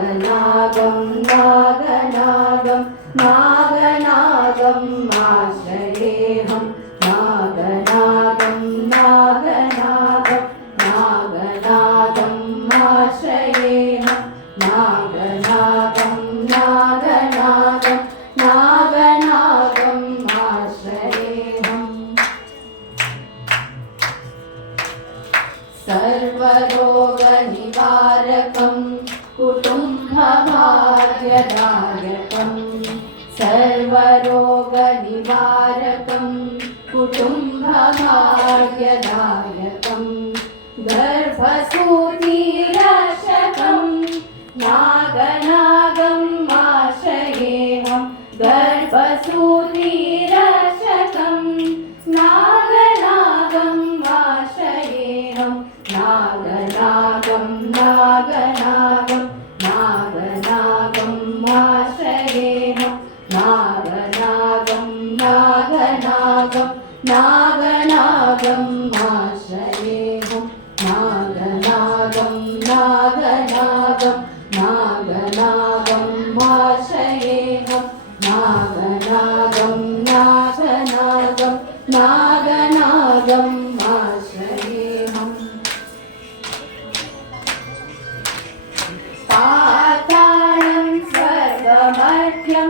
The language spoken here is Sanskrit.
नागनागं नागनागं नागनागं आश्रयेऽहं नागनागं नागनागं नागनागं आश्रयेऽहं नागनागं नागनागं नागनागं आश्रयेऽहम् सर्वरोगनिवारकं कुटुम्बभाग्यदायकं सर्वरोगनिवारकं कुटुम्बभाग्यदायकं गर्भसूतिरक्षकं नागनागं आश्रयेऽहं गर्भसूतिरक्षकं नागनागं आश्रयेऽहं नागनागं नागनागं नागनागं आश्रयेऽहं नागनागं नागनागं नागनागं आश्रयेऽहं नागनागं नागनागं नागनागं आश्रयेऽहं नागनागं नागनागं नागनागं आश्रयेऽहम् पातालं स्वर्गमध्यं